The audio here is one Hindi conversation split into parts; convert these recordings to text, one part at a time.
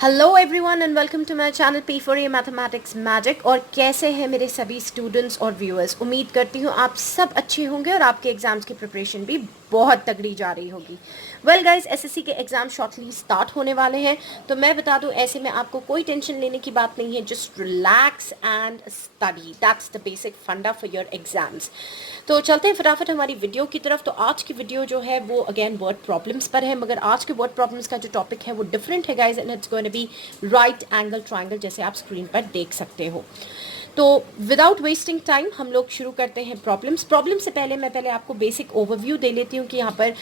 Hello everyone and welcome to my channel P for A mathematics magic. और कैसे हैं मेरे सभी स्टूडेंट्स और व्यूअर्स। उम्मीद करती हूँ आप सब अच्छे होंगे और आपके एग्जाम्स की प्रिपरेशन भी बहुत तगड़ी जा रही होगी। वेल गाइस, एसएससी के एग्जाम शॉर्टली स्टार्ट होने वाले हैं, तो मैं बता दूं ऐसे में आपको कोई टेंशन लेने की बात नहीं है। Just relax and study, that's the basic फंडा फॉर योर एग्जाम्स। तो चलते हैं फटाफट हमारी वीडियो की तरफ। तो आज की वीडियो जो है वो अगेन वर्ड प्रॉब्लम्स पर है, मगर आज के वर्ड प्रॉब्लम्स का जो टॉपिक है वो डिफरेंट है guys, and it's going to be right angle triangle, जैसे आप स्क्रीन पर देख सकते हो। तो विदाउट वेस्टिंग टाइम हम लोग शुरू करते हैं प्रॉब्लम से पहले मैं आपको बेसिक ओवरव्यू दे लेती हूँ कि यहाँ पर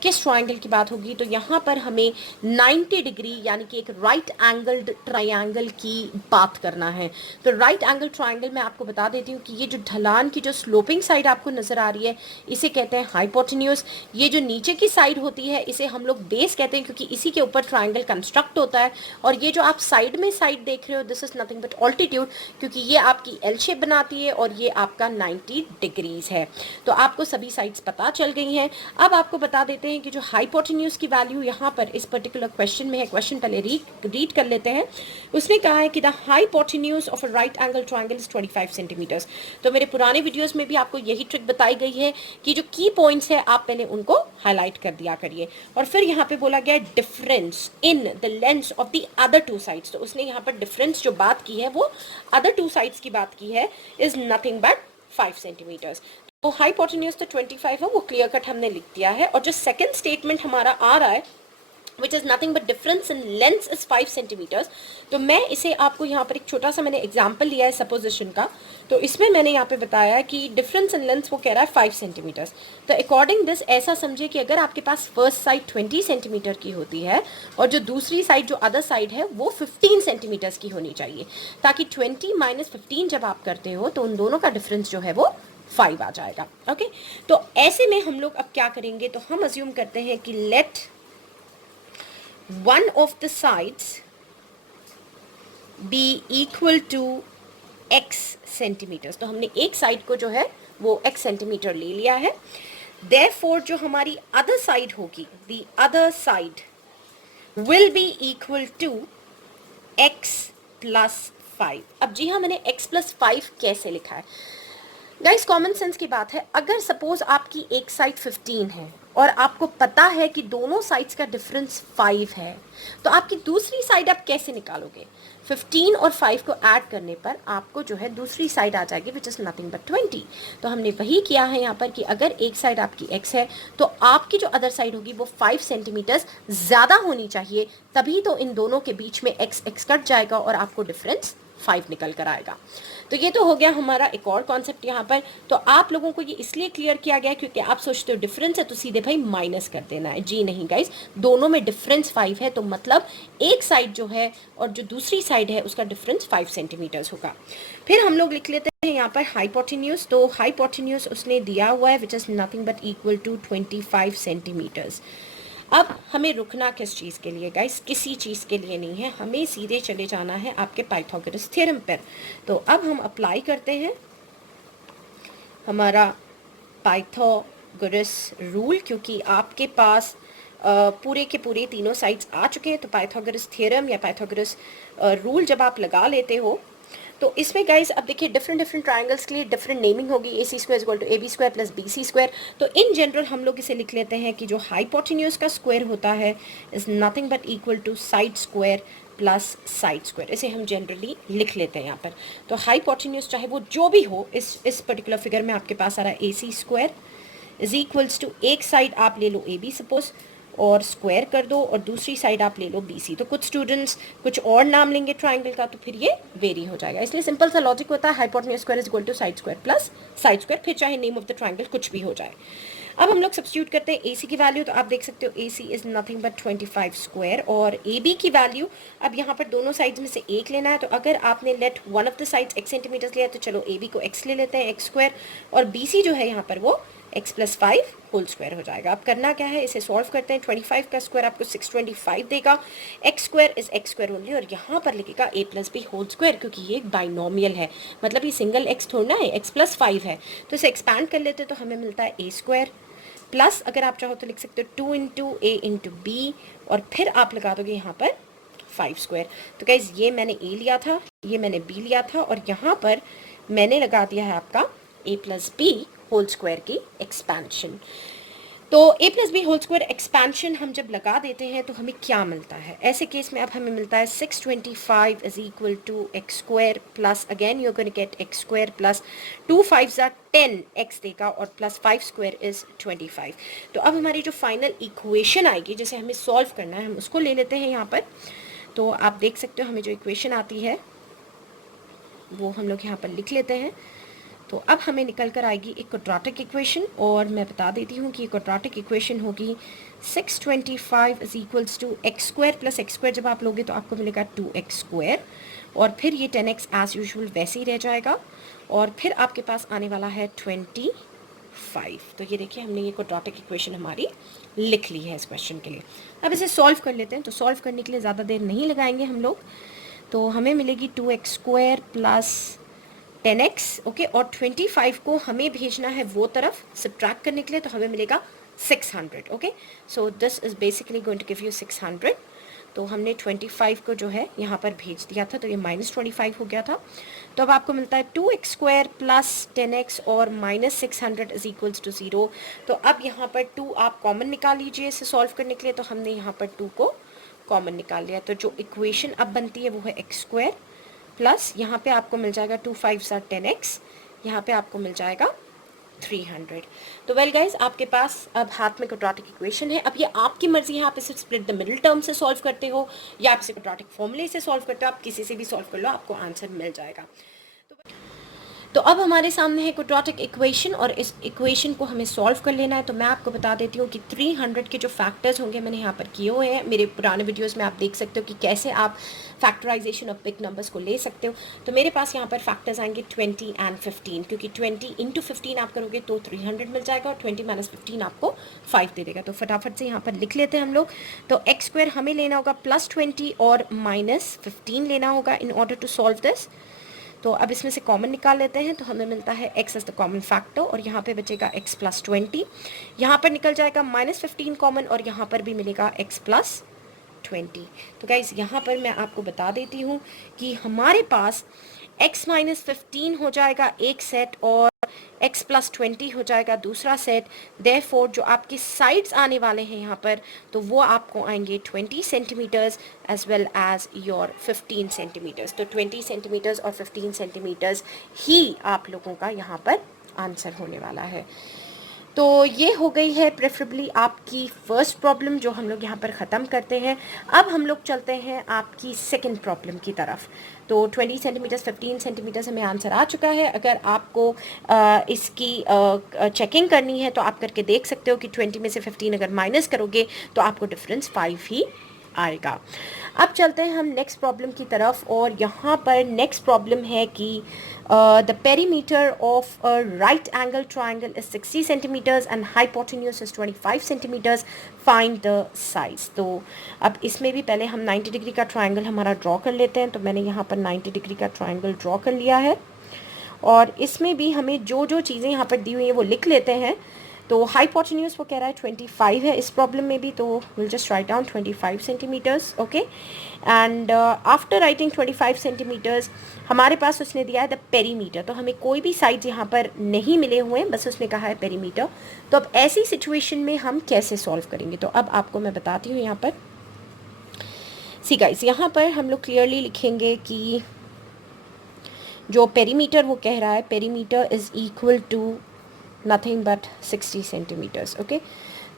किस ट्रायंगल की बात होगी। तो यहाँ पर हमें 90 डिग्री यानी कि एक राइट एंगल्ड ट्रायंगल की बात करना है। तो राइट एंगल ट्रायंगल मैं आपको बता देती हूँ कि ये जो ढलान की जो स्लोपिंग साइड आपको नजर आ रही है इसे कहते हैं हाइपोटेन्यूज। ये जो नीचे की साइड होती है इसे हम लोग बेस कहते हैं, क्योंकि इसी के ऊपर ट्रायंगल कंस्ट्रक्ट होता है। और ये जो आप साइड में साइड देख रहे हो this is nothing but altitude, क्योंकि ये आपकी एल शेप बनाती है और ये आपका 90 डिग्रीज है। तो आपको सभी साइड्स पता चल गई हैं। अब आपको बता देते हैं कि जो हाइपोटेन्यूज की वैल्यू यहाँ पर इस पर्टिकुलर क्वेश्चन में है, क्वेश्चन पहले रीड कर लेते हैं। उसने कहा है कि the hypotenuse of a right angle triangle is 25 centimetres. तो मेरे पुराने वीडियोस में भी आपको यही ट्रिक बताई गई है कि जो की पॉइंट्स है आप पहले उनको हाईलाइट कर दिया करिए। और फिर यहाँ पे बोला गया difference in the length of the other two sides. तो उसने यहाँ पर डिफरेंस जो बात की है वो अदर टू साइड्स की बात की है, इज नथिंग बट 5 सेंटीमीटर्स। तो हाइपोटेन्यूज तो 25 है, वो क्लियर कट हमने लिख दिया है। और जो सेकंड स्टेटमेंट हमारा आ रहा है which is nothing but difference in length is 5 centimetres. तो मैं इसे आपको यहाँ पर एक छोटा सा मैंने एग्जाम्पल लिया है सपोजिशन का। तो इसमें मैंने यहाँ पे बताया कि डिफरेंस इन लेंथ वो कह रहा है 5 सेंटीमीटर्स। तो अकॉर्डिंग दिस ऐसा समझिए कि अगर आपके पास फर्स्ट साइड 20 सेंटीमीटर की होती है और जो दूसरी साइड जो अदर साइड है वो 15 सेंटीमीटर्स की होनी चाहिए, ताकि 20 माइनस 15 जब आप करते हो तो उन दोनों का डिफरेंस जो है वो 5 आ जाएगा। ओके, तो ऐसे में हम लोग अब क्या करेंगे, तो हम अज्यूम करते हैं कि let one of the sides be equal to x centimetres. तो हमने एक साइड को जो है वो x सेंटीमीटर ले लिया है। therefore जो हमारी अदर साइड होगी, the other side will be equal to x plus 5। अब जी हाँ, मैंने x plus 5 कैसे लिखा है गाइस, कॉमन सेंस की बात है। अगर सपोज आपकी एक साइड 15 है और आपको पता है कि दोनों साइड्स का डिफरेंस 5 है, तो आपकी दूसरी साइड आप कैसे निकालोगे? 15 और 5 को ऐड करने पर आपको जो है दूसरी साइड आ जाएगी विच इज नथिंग बट 20। तो हमने वही किया है यहाँ पर कि अगर एक साइड आपकी x है तो आपकी जो अदर साइड होगी वो 5 सेंटीमीटर्स ज़्यादा होनी चाहिए, तभी तो इन दोनों के बीच में x कट जाएगा और आपको डिफरेंस 5 निकल कर आएगा। तो ये तो हो गया हमारा एक और कॉन्सेप्ट यहाँ पर। तो आप लोगों को ये इसलिए क्लियर किया गया क्योंकि आप सोचते हो डिफरेंस है तो सीधे भाई माइनस कर देना है। जी नहीं गाइस, दोनों में डिफरेंस 5 है, तो मतलब एक साइड जो है और जो दूसरी साइड है उसका डिफरेंस 5 सेंटीमीटर्स होगा। फिर हम लोग लिख लेते हैं यहाँ पर हाइपोटेन्यूज। तो हाइपोटेन्यूज उसने दिया हुआ है which is nothing but equal to 25 centimetres. अब हमें रुकना किस चीज़ के लिए गाइस? किसी चीज़ के लिए नहीं है, हमें सीधे चले जाना है आपके पाइथागोरस थ्योरम पर। तो अब हम अप्लाई करते हैं हमारा पाइथागोरस रूल, क्योंकि आपके पास पूरे के पूरे तीनों साइड्स आ चुके हैं। तो पाइथागोरस थ्योरम या पाइथागोरस रूल जब आप लगा लेते हो तो इसमें गाइस अब देखिए डिफरेंट ट्रायंगल्स के लिए डिफरेंट नेमिंग होगी। AC square equal to AB square plus BC square. तो इन जनरल हम लोग इसे लिख लेते हैं कि जो हाइपोटेन्यूज का स्क्वायर होता है is nothing but equal to side square plus side square. इसे हम जनरली लिख लेते हैं यहाँ पर। तो हाइपोटेन्यूज चाहे वो जो भी हो, इस पर्टिकुलर फिगर में आपके पास आ रहा है AC square is equals to एक साइड आप ले लो AB सपोज और स्क्वायर कर दो और दूसरी साइड आप ले लो BC। तो कुछ स्टूडेंट्स कुछ और नाम लेंगे ट्राइंगल का, तो फिर ये वेरी हो जाएगा। इसलिए सिंपल सा लॉजिक होता है hypotenuse square is equal to side square plus side square, फिर चाहे नेम ऑफ द ट्राइंगल कुछ भी हो जाए। अब हम लोग सब्स्टिट्यूट करते हैं AC की वैल्यू। तो आप देख सकते हो AC is nothing but 25 square और AB की वैल्यू अब यहाँ पर दोनों साइड्स में से एक लेना है। तो अगर आपने let one of the sides x centimetres लिया तो चलो AB को x ले लेते हैं x स्क्वायर, और BC जो है यहाँ पर वो x प्लस 5 होल स्क्वायर हो जाएगा। अब करना क्या है, इसे सॉल्व करते हैं। 25 का स्क्वायर आपको 625 देगा, x square is x square only, और यहाँ पर लिखेगा a plus B whole square, क्योंकि ये एक बाइनोमियल है, मतलब ये सिंगल x थोड़ा है, x प्लस 5 है। तो इसे एक्सपैंड कर लेते हैं तो हमें मिलता है a स्क्वायर प्लस, अगर आप चाहो तो लिख सकते हो 2 इंटू a इंटू बी, और फिर आप लगा दोगे यहाँ पर 5 स्क्वायर। तो गाइज ये मैंने ए लिया था, ये मैंने बी लिया था, और यहाँ पर मैंने लगा दिया है आपका a plus B whole square की एक्सपेंशन। तो a plus B whole square expansion हम जब लगा देते हैं तो हमें क्या मिलता है? ऐसे केस में अब हमें मिलता है 625 is equal to x square plus, again you are going to get X square plus 2 5 10 X देगा, और प्लस 5 स्क्वायर इज 25। तो अब हमारी जो फाइनल इक्वेशन आएगी जिसे हमें सॉल्व करना है, हम उसको ले लेते हैं यहाँ पर। तो आप देख सकते हो हमें जो इक्वेशन आती है वो हम लोग यहाँ पर लिख लेते हैं। तो अब हमें निकल कर आएगी एक क्वाड्रेटिक इक्वेशन, और मैं बता देती हूँ कि ये क्वाड्रेटिक इक्वेशन होगी 625 is equals to x square plus x square जब आप लोगे तो आपको मिलेगा 2x स्क्वायर, और फिर ये 10x एज यूजुअल वैसे ही रह जाएगा, और फिर आपके पास आने वाला है 25। तो ये देखिए हमने ये क्वाड्रेटिक इक्वेशन हमारी लिख ली है इस क्वेश्चन के लिए। अब इसे सॉल्व कर लेते हैं। तो सॉल्व करने के लिए ज़्यादा देर नहीं लगाएंगे हम लोग। तो हमें मिलेगी 2x square plus 10x, okay, और 25 को हमें भेजना है वो तरफ सब्ट्रैक्ट करने के लिए, तो हमें मिलेगा 600, okay. So this is basically going to give you 600। तो हमने 25 को जो है यहाँ पर भेज दिया था, तो ये -25 हो गया था। तो अब आपको मिलता है 2x स्क्वायर प्लस 10x और -600 इज इक्वल्स टू 0। तो अब यहाँ पर 2 आप कॉमन निकाल लीजिए इसे सॉल्व करने के लिए। तो हमने यहाँ पर 2 को कॉमन निकाल लिया, तो जो इक्वेशन अब बनती है वो है एक्स स्क्वायर प्लस यहाँ पे आपको मिल जाएगा 2 5 10x, यहाँ पे आपको मिल जाएगा 300। तो वेल गाइज आपके पास अब हाथ में क्वाड्रेटिक इक्वेशन है। अब ये आपकी मर्जी है, आप इसे स्प्लिट द मिडिल टर्म से सॉल्व करते हो या आप इसे क्वाड्रेटिक फॉर्मूले से सॉल्व करते हो, आप किसी से भी सॉल्व कर लो, आपको आंसर मिल जाएगा। तो अब हमारे सामने है क्वाड्रेटिक इक्वेशन, और इस इक्वेशन को हमें सॉल्व कर लेना है। तो मैं आपको बता देती हूँ कि 300 के जो फैक्टर्स होंगे मैंने यहाँ पर किए हुए हैं। मेरे पुराने वीडियोस में आप देख सकते हो कि कैसे आप फैक्टराइजेशन ऑफ बिग नंबर्स को ले सकते हो। तो मेरे पास यहाँ पर फैक्टर्स आएंगे 20 एंड 15, क्योंकि 20 इंटू 15 आप करोगे तो 300 मिल जाएगा, और 20 माइनस 15 आपको 5 दे देगा। तो फटाफट से यहाँ पर लिख लेते हैं हम लोग। तो एक्स स्क्वायर हमें लेना होगा +20 और -15 लेना होगा in order to solve this. तो अब इसमें से कॉमन निकाल लेते हैं। तो हमें मिलता है x is the common factor, और यहाँ पे बचेगा x प्लस 20, यहाँ पर निकल जाएगा -15 कॉमन, और यहाँ पर भी मिलेगा x प्लस 20। तो गाइस यहाँ पर मैं आपको बता देती हूँ कि हमारे पास x माइनस 15 हो जाएगा एक सेट, और x प्लस 20 हो जाएगा दूसरा सेट। देयरफॉर जो आपके साइड्स आने वाले हैं यहाँ पर, तो वो आपको आएंगे 20 centimetres as well as your 15 centimetres. तो 20 सेंटीमीटर्स और 15 सेंटीमीटर्स ही आप लोगों का यहाँ पर आंसर होने वाला है। तो ये हो गई है प्रेफरेबली आपकी फर्स्ट प्रॉब्लम जो हम लोग यहाँ पर ख़त्म करते हैं। अब हम लोग चलते हैं आपकी सेकंड प्रॉब्लम की तरफ। तो 20 सेंटीमीटर्स 15 सेंटीमीटर्स हमें आंसर आ चुका है। अगर आपको इसकी चेकिंग करनी है तो आप करके देख सकते हो कि 20 में से 15 अगर माइनस करोगे तो आपको डिफरेंस 5 ही आएगा। अब चलते हैं हम नेक्स्ट प्रॉब्लम की तरफ, और यहाँ पर नेक्स्ट प्रॉब्लम है कि the perimeter of a right angle triangle is 60 centimetres and hypotenuse is 25 centimetres, find the size. तो अब इसमें भी पहले हम 90 डिग्री का ट्राइंगल हमारा ड्रॉ कर लेते हैं। तो मैंने यहाँ पर 90 डिग्री का ट्राइंगल ड्रॉ कर लिया है, और इसमें भी हमें जो जो चीज़ें यहाँ पर दी हुई हैं वो लिख लेते हैं। तो हाइपोटेन्यूज वो कह रहा है 25 है इस प्रॉब्लम में भी, तो will just write down 25 centimetres, okay. And after writing 25 centimetres हमारे पास उसने दिया है द पेरीमीटर। तो हमें कोई भी साइड यहाँ पर नहीं मिले हुए हैं, बस उसने कहा है पेरीमीटर। तो अब ऐसी सिचुएशन में हम कैसे सॉल्व करेंगे, तो अब आपको मैं बताती हूँ। यहाँ पर सी गाइस, यहाँ पर हम लोग क्लियरली लिखेंगे कि जो पेरीमीटर वो कह रहा है, perimeter is equal to nothing but 60 centimetres, okay.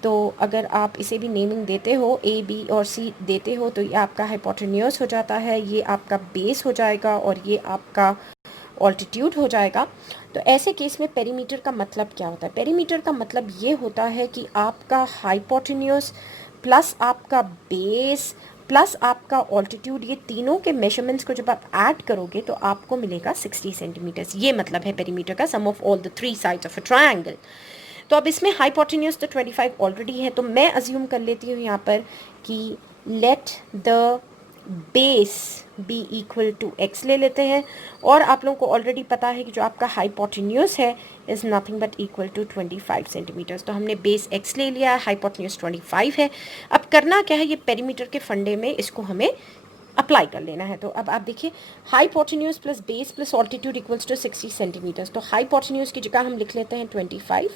तो अगर आप इसे भी नेमिंग देते हो, ए बी और सी देते हो, तो ये आपका हाइपोटेन्यूज हो जाता है, ये आपका बेस हो जाएगा, और ये आपका ऑल्टीट्यूड हो जाएगा। तो ऐसे केस में पेरीमीटर का मतलब क्या होता है? पेरीमीटर का मतलब ये होता है कि आपका हाइपोटेन्यूज प्लस आपका बेस प्लस आपका ऑल्टीट्यूड, ये तीनों के मेजरमेंट्स को जब आप ऐड करोगे तो आपको मिलेगा 60 सेंटीमीटर्स। ये मतलब है पेरीमीटर का, sum of all the 3 sides of a triangle. तो अब इसमें हाइपोटेन्यूज तो 25 ऑलरेडी है, तो मैं अज्यूम कर लेती हूँ यहाँ पर कि let the base be equal to X ले लेते हैं, और आप लोगों को ऑलरेडी पता है कि जो आपका हाइपोटेन्यूज है is nothing but equal to 25 centimetres. तो हमने बेस एक्स ले लिया है, हाइपोटेन्यूज 25 है। अब करना क्या है, ये पेरीमीटर के फंडे में इसको हमें अप्लाई कर लेना है। तो अब आप देखिए hypotenuse plus base plus altitude equals to 60 centimetres. तो हाइपोटेन्यूज की जगह हम लिख लेते हैं 25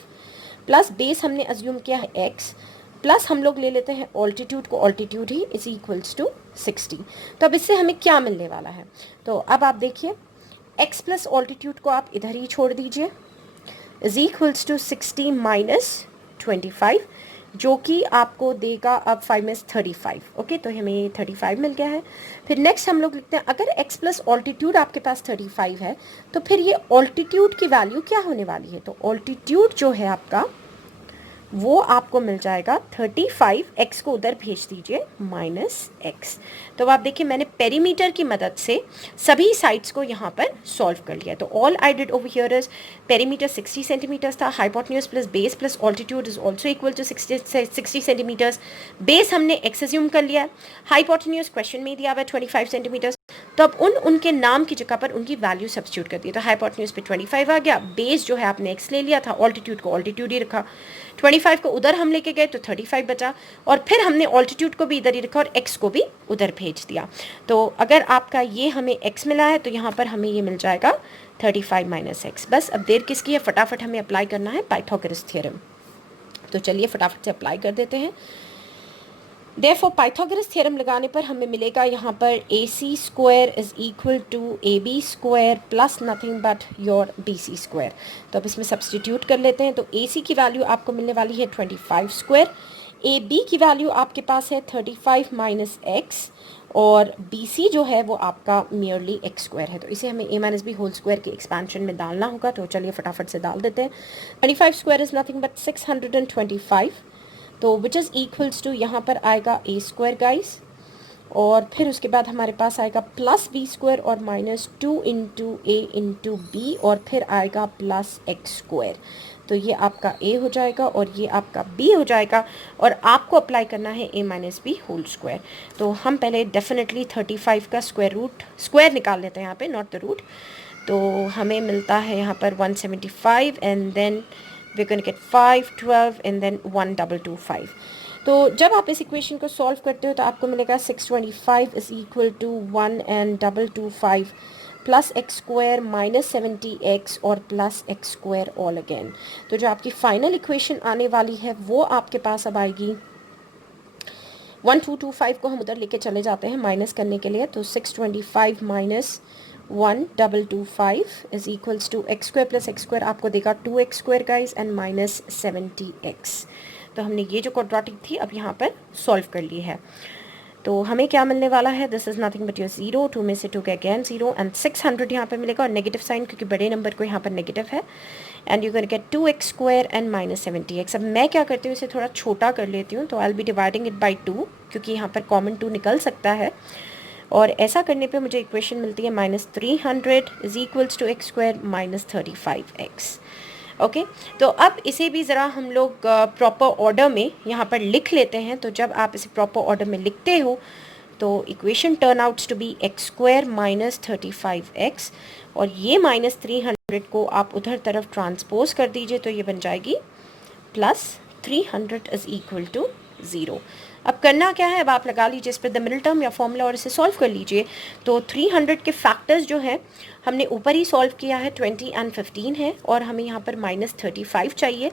प्लस बेस हमने अज्यूम किया है x प्लस हम लोग ले लेते हैं ऑल्टीट्यूड को, ऑल्टीट्यूड ही इज इक्वल्स टू 60। तो अब इससे हमें क्या मिलने वाला है, तो अब आप देखिए x प्लस ऑल्टीट्यूड को आप इधर ही छोड़ दीजिए इज इक्वल्स टू 60 माइनस 25, जो कि आपको देगा अब 5 में 35। ओके, तो हमें 35 मिल गया है। फिर नेक्स्ट हम लोग लिखते हैं अगर x प्लस ऑल्टीट्यूड आपके पास 35 है तो फिर ये ऑल्टीट्यूड की वैल्यू क्या होने वाली है, तो ऑल्टीट्यूड जो है आपका वो आपको मिल जाएगा 35, x को उधर भेज दीजिए माइनस x। तो आप देखिए मैंने पेरीमीटर की मदद से सभी साइड्स को यहाँ पर सॉल्व कर लिया। तो all I did over here is perimeter 60 centimetres था, hypotenuse plus base plus altitude is also equal to 60 centimetres. Base हमने x अज्यूम कर लिया, हाइपोटेन्यूज क्वेश्चन में दिया हुआ है 25 सेंटीमीटर्स। तो अब उनके नाम की जगह पर उनकी वैल्यू सब्स्टिट्यूट कर दी। तो हाइपोटेन्यूज पे 25 आ गया, बेस जो है आपने x ले लिया था, ऑल्टीट्यूड को ऑल्टीट्यूड ही रखा, 25 को उधर हम लेके गए तो 35 बचा, और फिर हमने ऑल्टीट्यूड को भी इधर ही रखा और x को भी उधर भेज दिया। तो अगर आपका ये हमें x मिला है तो यहाँ पर हमें ये मिल जाएगा 35 माइनस एक्स। बस अब देर किसकी है, फटाफट हमें अप्लाई करना है पाइथागोरस थ्योरम। तो चलिए फटाफट से अप्लाई कर देते हैं। Therefore पाइथागोरस थ्योरम लगाने पर हमें मिलेगा यहाँ पर AC square is equal to AB square plus nothing but your BC square. तो अब इसमें सब्सटीट्यूट कर लेते हैं। तो AC की वैल्यू आपको मिलने वाली है 25 स्क्वायर, AB की वैल्यू आपके पास है 35 माइनस एक्स, और BC जो है वो आपका मियरली x स्क्वायर है। तो इसे हमें a minus B whole square के एक्सपेंशन में डालना होगा। तो चलिए फटाफट से डाल देते हैं। 25 स्क्वायर इज नथिंग बट 625, तो विच इज़ इक्वल्स टू यहाँ पर आएगा a स्क्वायर गाइस, और फिर उसके बाद हमारे पास आएगा प्लस b स्क्वायर और minus 2 into a into B, और फिर आएगा प्लस x स्क्वायर। तो ये आपका a हो जाएगा और ये आपका b हो जाएगा, और आपको अप्लाई करना है a minus B whole square. तो हम पहले डेफिनेटली 35 का स्क्वायर निकाल लेते हैं यहाँ पे, नॉट द रूट। तो हमें मिलता है यहाँ पर 175 and then we're going to get 5, 12 and then 1225। तो जब आप इस इक्वेशन को सॉल्व करते हो तो आपको मिलेगा 625 is equal to 1 and 225 plus x square minus 70x और plus x square all again. तो जो आपकी फाइनल इक्वेशन आने वाली है वो आपके पास अब आएगी 1225 को हम उधर लेके चले जाते हैं माइनस करने के लिए। तो 625 minus 1225 is equals to x square plus x square आपको देगा 2x square guys and minus 70x। तो हमने ये जो क्वाड्रेटिक थी अब यहाँ पर सॉल्व कर ली है। तो हमें क्या मिलने वाला है, this is nothing but your 0, 2 में से 2 का अगेन 0 एंड 600 यहाँ पे मिलेगा, और नेगेटिव साइन क्योंकि बड़े नंबर को यहाँ पर नेगेटिव है, and you can get 2x square and minus 70x। अब मैं क्या करती हूँ, इसे थोड़ा छोटा कर लेती हूँ। तो I will be dividing it by 2 क्योंकि यहाँ पर कॉमन 2 निकल सकता है, और ऐसा करने पे मुझे इक्वेशन मिलती है minus 300 is equals to x square minus 35x। Okay, तो अब इसे भी ज़रा हम लोग प्रॉपर ऑर्डर में यहाँ पर लिख लेते हैं। तो जब आप इसे प्रॉपर ऑर्डर में लिखते हो तो equation turn outs to be x square minus 35x, और ये माइनस 300 को आप उधर तरफ ट्रांसपोज कर दीजिए तो ये बन जाएगी प्लस 300 इज इक्वल टू 0। अब करना क्या है, अब आप लगा लीजिए इस पर द मिडिल टर्म या फॉर्मूला और इसे सॉल्व कर लीजिए। तो 300 के फैक्टर्स जो हैं हमने ऊपर ही सॉल्व किया है, 20 एंड 15 है, और हमें यहाँ पर माइनस 35 चाहिए।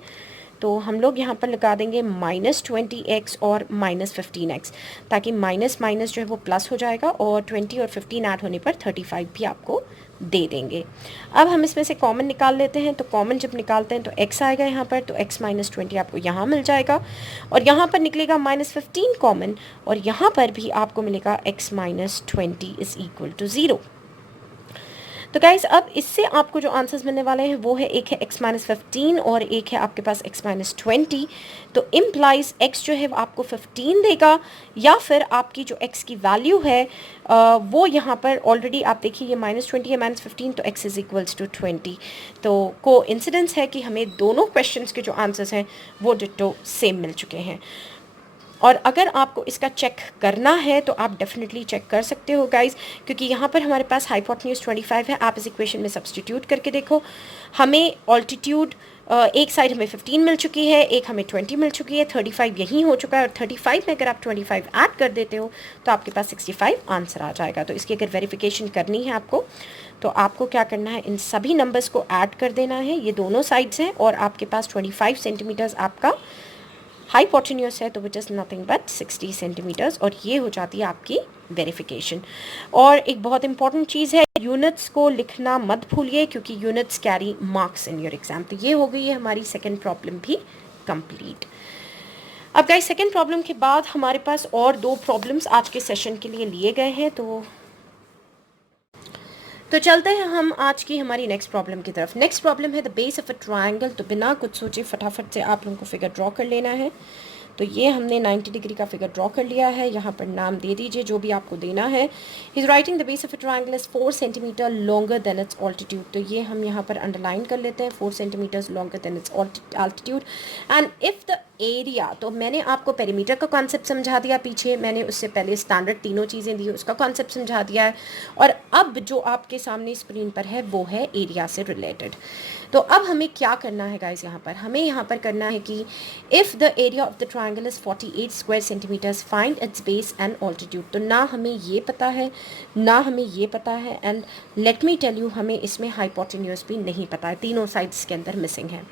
तो हम लोग यहाँ पर लगा देंगे माइनस 20x और माइनस 15x, ताकि माइनस माइनस जो है वो प्लस हो जाएगा, और 20 और 15 ऐड होने पर 35 भी आपको दे देंगे। अब हम इसमें से कॉमन निकाल लेते हैं। तो कॉमन जब निकालते हैं तो x आएगा यहाँ पर, तो x माइनस 20 आपको यहाँ मिल जाएगा, और यहाँ पर निकलेगा माइनस 15 कॉमन, और यहाँ पर भी आपको मिलेगा x minus 20 is equal to 0। तो गाइज अब इससे आपको जो आंसर्स मिलने वाले हैं वो है, एक है x माइनस 15 और एक है आपके पास x माइनस 20। तो इम्प्लाइज x जो है वो आपको 15 देगा, या फिर आपकी जो x की वैल्यू है वो यहाँ पर ऑलरेडी आप देखिए ये माइनस 20 है माइनस 15, तो x इज इक्वल्स टू 20। तो कोइंसिडेंस है कि हमें दोनों क्वेश्चंस के जो आंसर्स हैं वो डिट्टो सेम मिल चुके हैं। और अगर आपको इसका चेक करना है तो आप डेफिनेटली चेक कर सकते हो गाइस, क्योंकि यहाँ पर हमारे पास हाइपोटेन्यूज 25 है। आप इस इक्वेशन में सब्सटीट्यूट करके देखो, हमें ऑल्टीट्यूड एक साइड हमें 15 मिल चुकी है, एक हमें 20 मिल चुकी है, 35 यहीं हो चुका है और 35 में अगर आप 25 ऐड कर देते हो तो आपके पास 65 आंसर आ जाएगा। तो इसकी अगर वेरिफिकेशन करनी है आपको तो आपको क्या करना है, इन सभी नंबर्स को ऐड कर देना है, ये दोनों साइड्स हैं, और आपके पास 25 सेंटीमीटर्स आपका हाइपोटेन्यूस है तो which is nothing but 60 centimetres, और ये हो जाती है आपकी वेरिफिकेशन। और एक बहुत इंपॉर्टेंट चीज़ है, यूनिट्स को लिखना मत भूलिए क्योंकि units carry marks in your exam. तो ये हो गई है हमारी सेकेंड प्रॉब्लम भी कंप्लीट। अब गाइस सेकेंड प्रॉब्लम के बाद हमारे पास और 2 प्रॉब्लम्स आज के सेशन के लिए लिए गए हैं, तो चलते हैं हम आज की हमारी नेक्स्ट प्रॉब्लम की तरफ। नेक्स्ट प्रॉब्लम है the base of a triangle. तो बिना कुछ सोचे फटाफट से आप लोगों को फिगर ड्रॉ कर लेना है। तो ये हमने 90 डिग्री का फिगर ड्रॉ कर लिया है। यहाँ पर नाम दे दीजिए जो भी आपको देना है। Is writing the base of a triangle is 4 centimetre longer than its altitude. तो ये हम यहाँ पर अंडरलाइन कर लेते हैं, 4 centimetres longer than its altitude. And if the area, तो मैंने आपको पेरीमीटर का कॉन्सेप्ट समझा दिया पीछे, मैंने उससे पहले स्टैंडर्ड तीनों चीज़ें दी उसका कॉन्सेप्ट समझा दिया है, और अब जो आपके सामने स्क्रीन पर है वो है एरिया से रिलेटेड। तो अब हमें क्या करना है गाइस, यहाँ पर हमें यहाँ पर करना है कि if the area of the triangle is 48 square centimetres find its base and altitude. तो ना हमें ये पता है ना हमें ये पता है, and let me tell you हमें इसमें हाइपोटेन्यूज भी नहीं पता है, तीनों साइड्स के अंदर मिसिंग है।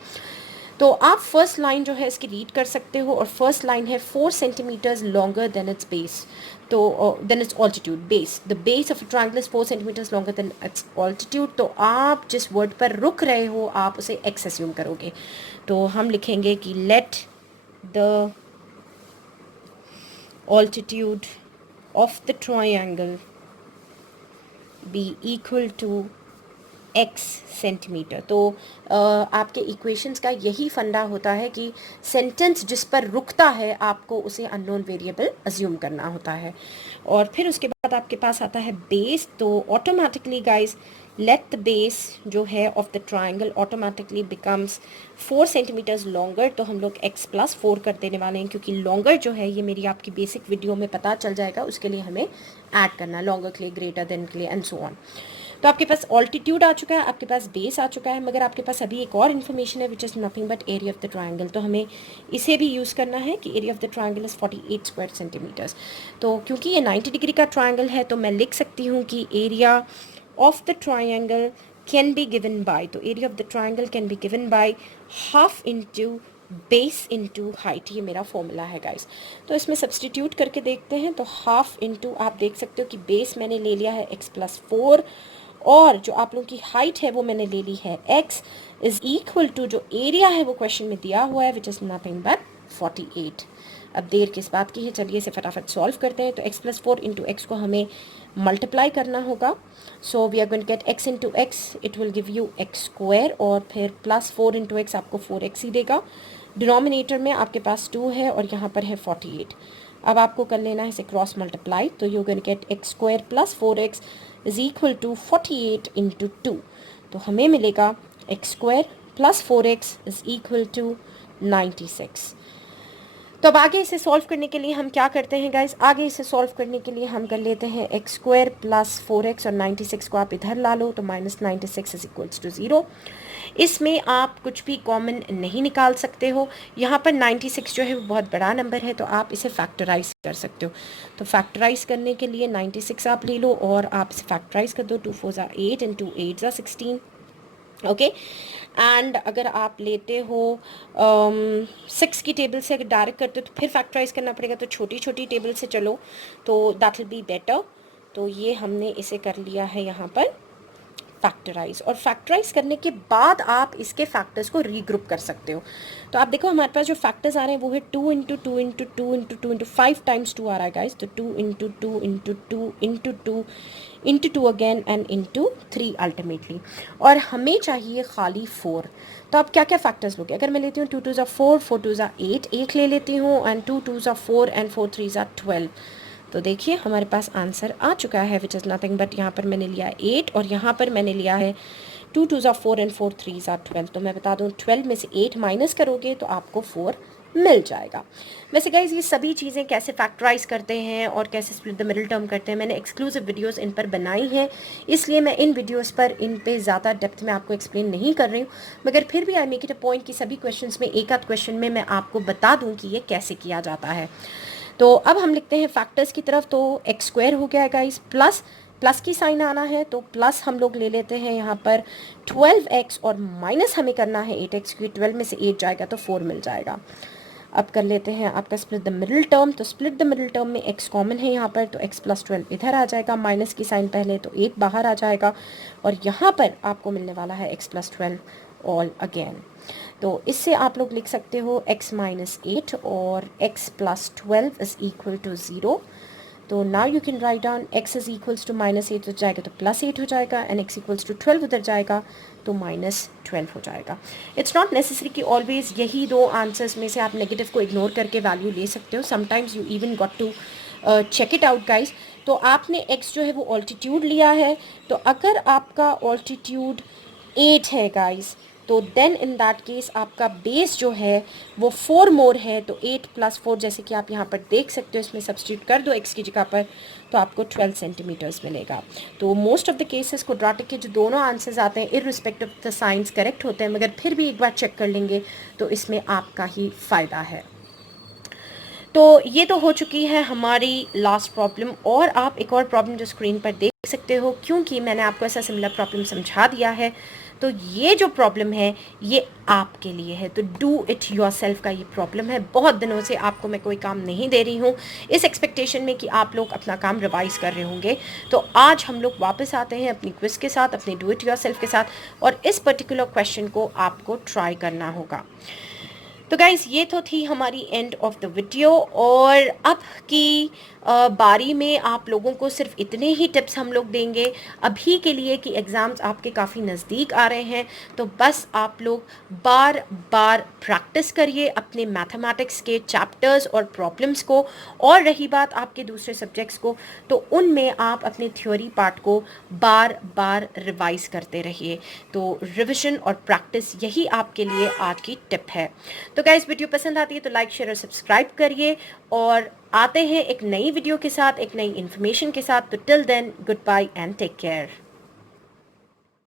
तो आप फर्स्ट लाइन जो है इसकी रीड कर सकते हो, और फर्स्ट लाइन है 4 centimetres longer than its base, तो then its altitude. Base, the base of triangle is 4 centimetres longer than its altitude. तो आप जिस वर्ड पर रुक रहे हो आप उसे एक्स अस्यूम करोगे। तो हम लिखेंगे कि let the altitude of the triangle be equal to x centimetre. तो आपके इक्वेशंस का यही फंडा होता है कि सेंटेंस जिस पर रुकता है आपको उसे अननोन वेरिएबल अज्यूम करना होता है। और फिर उसके बाद आपके पास आता है बेस। तो automatically guys let the base जो है of the triangle automatically becomes 4 centimetres longer. तो हम लोग x + 4 कर देने वाले हैं क्योंकि लॉन्गर जो है ये मेरी आपकी बेसिक वीडियो में पता चल जाएगा, उसके लिए हमें ऐड करना, लॉन्गर के लिए, ग्रेटर देन के लिए, एंड सो ऑन। तो आपके पास ऑल्टीट्यूड आ चुका है, आपके पास बेस आ चुका है, मगर आपके पास अभी एक और इन्फॉर्मेशन है which is nothing but area of the triangle. तो हमें इसे भी यूज़ करना है कि area of the triangle is 48 square centimetres. तो क्योंकि ये 90 डिग्री का ट्रायंगल है तो मैं लिख सकती हूँ कि area of the triangle can be given by, तो area of the triangle can be given by half into base into height. ये मेरा फॉर्मूला है गाइस। तो इसमें सब्सटीट्यूट करके देखते हैं। तो हाफ इंटू, आप देख सकते हो कि बेस मैंने ले लिया है x + 4, और जो आप लोगों की हाइट है वो मैंने ले ली है x, इज इक्वल टू जो एरिया है वो क्वेश्चन में दिया हुआ है विच इज़ नथिंग बट 48। अब देर किस बात की है, चलिए इसे फटाफट सॉल्व करते हैं। तो x + 4 इंटू एक्स को हमें मल्टीप्लाई करना होगा। So we are going to get x into x, it will give you x², और फिर +4 इंटू एक्स आपको 4x ही देगा। डिनोमिनेटर में आपके पास 2 है और यहाँ पर है 48। अब आपको कर लेना है इसे क्रॉस मल्टीप्लाई। तो you going to get x² + 4x is equal to 48 into 2। तो हमें मिलेगा x² + 4x is equal to 96। तो अब आगे इसे सॉल्व करने के लिए हम क्या करते हैं गाइस, आगे इसे सॉल्व करने के लिए हम कर लेते हैं x² + 4x, और 96 को आप इधर ला लो तो -96 इज इक्वल्स टू 0। इसमें आप कुछ भी कॉमन नहीं निकाल सकते हो। यहाँ पर 96 जो है वो बहुत बड़ा नंबर है तो आप इसे फैक्टराइज कर सकते हो। तो फैक्टराइज करने के लिए 96 आप ले लो और आप इसे फैक्टराइज कर दो। 2 4 ज़ा 8 एंड 2 8 ज़ा 16। ओके, एंड अगर आप लेते हो 6 की टेबल से अगर डायरेक्ट करते हो तो फिर फैक्टराइज करना पड़ेगा, तो छोटी छोटी टेबल से चलो तो दैट विल बी बेटर। तो ये हमने इसे कर लिया है यहाँ पर फैक्टराइज, और फैक्टराइज करने के बाद आप इसके फैक्टर्स को रीग्रुप कर सकते हो। तो आप देखो हमारे पास जो फैक्टर्स आ रहे हैं वो है 2 into 2 into 2 into 2 into 5 times 2 आ रहा है गाइस। तो 2 into 2 into 2 into 2 into 2 again and into 3 ultimately, और हमें चाहिए खाली 4। तो आप क्या क्या फैक्टर्स लोगे, अगर मैं लेती हूँ 2 2 ज़ा 4, 4 2 ज़ा 8, 1 ले लेती हूँ, एंड 2 2 ज़ा 4 एंड 4 3 ज़ा 12। तो देखिए हमारे पास आंसर आ चुका है विच इज़ नथिंग बट, यहाँ पर मैंने लिया 8 और यहाँ पर मैंने लिया है 2 2 ज़ा 4 एंड 4 3 ज़ा 12। तो मैं बता दूँ 12 में से 8 माइनस करोगे तो आपको 4 मिल जाएगा। वैसे गाइज ये सभी चीज़ें कैसे फैक्टराइज करते हैं और कैसे स्प्लिट द मिडिल टर्म करते हैं, मैंने एक्सक्लूसिव वीडियोस इन पर बनाई हैं, इसलिए मैं इन वीडियोस पर इन पे ज़्यादा डेप्थ में आपको एक्सप्लेन नहीं कर रही हूँ, मगर फिर भी I make it a point कि सभी क्वेश्चंस में एक आध क्वेश्चन में मैं आपको बता दूँ कि ये कैसे किया जाता है। तो अब हम लिखते हैं फैक्टर्स की तरफ। तो एक्स स्क्वायर हो गया गाइज, प्लस की साइन आना है तो प्लस हम लोग ले लेते हैं यहाँ पर 12x, और माइनस हमें करना है 8x, क्योंकि 12 में से 8 जाएगा तो 4 मिल जाएगा। अब कर लेते हैं आपका स्प्लिट द मिडिल टर्म। तो स्प्लिट द मिडिल टर्म में x कॉमन है यहाँ पर, तो x प्लस 12 इधर आ जाएगा, माइनस की साइन पहले तो 8 बाहर आ जाएगा, और यहाँ पर आपको मिलने वाला है x प्लस 12 ऑल अगेन। तो इससे आप लोग लिख सकते हो x माइनस 8 और x plus 12 is equal to 0। तो now you can write down x is equals to minus 8 हो जाएगा तो प्लस 8 हो जाएगा, एंड x इक्वल्स टू 12 उधर जाएगा तो माइनस 12 हो जाएगा। इट्स नॉट नेसेसरी कि ऑलवेज यही दो आंसर्स में से आप नेगेटिव को इग्नोर करके वैल्यू ले सकते हो, sometimes you even got to check it out guys. तो आपने x जो है वो ऑल्टीट्यूड लिया है, तो अगर आपका ऑल्टीट्यूड 8 है गाइज, तो देन इन दैट केस आपका बेस जो है वो 4 मोर है, तो 8 प्लस 4 जैसे कि आप यहाँ पर देख सकते हो, इसमें सब्स्टिट्यूट कर दो x की जगह पर, तो आपको 12 सेंटीमीटर्स मिलेगा। तो most of the cases quadratic के जो दोनों आंसर्स आते हैं irrespective of the science correct होते हैं, मगर फिर भी एक बार चेक कर लेंगे तो इसमें आपका ही फ़ायदा है। तो ये तो हो चुकी है हमारी लास्ट प्रॉब्लम, और आप एक और प्रॉब्लम जो स्क्रीन पर देख सकते हो, क्योंकि मैंने आपको ऐसा सिमिलर प्रॉब्लम समझा दिया है, तो ये जो प्रॉब्लम है ये आपके लिए है। तो डू इट योरसेल्फ का ये प्रॉब्लम है। बहुत दिनों से आपको मैं कोई काम नहीं दे रही हूँ इस एक्सपेक्टेशन में कि आप लोग अपना काम रिवाइज कर रहे होंगे। तो आज हम लोग वापस आते हैं अपनी क्विज के साथ, अपने डू इट योरसेल्फ के साथ, और इस पर्टिकुलर क्वेश्चन को आपको ट्राई करना होगा। तो गाइस ये तो थी हमारी एंड ऑफ द वीडियो, और अब की बारी में आप लोगों को सिर्फ इतने ही टिप्स हम लोग देंगे अभी के लिए कि एग्ज़ाम्स आपके काफ़ी नज़दीक आ रहे हैं। तो बस आप लोग बार बार प्रैक्टिस करिए अपने मैथमेटिक्स के चैप्टर्स और प्रॉब्लम्स को, और रही बात आपके दूसरे सब्जेक्ट्स को, तो उनमें आप अपने थ्योरी पार्ट को बार बार रिवाइज करते रहिए। तो रिविजन और प्रैक्टिस यही आपके लिए आज की टिप है। तो गाइस वीडियो पसंद आती है तो लाइक शेयर और सब्सक्राइब करिए, और आते हैं एक नई वीडियो के साथ, एक नई इन्फॉर्मेशन के साथ। तो till then good bye and take care.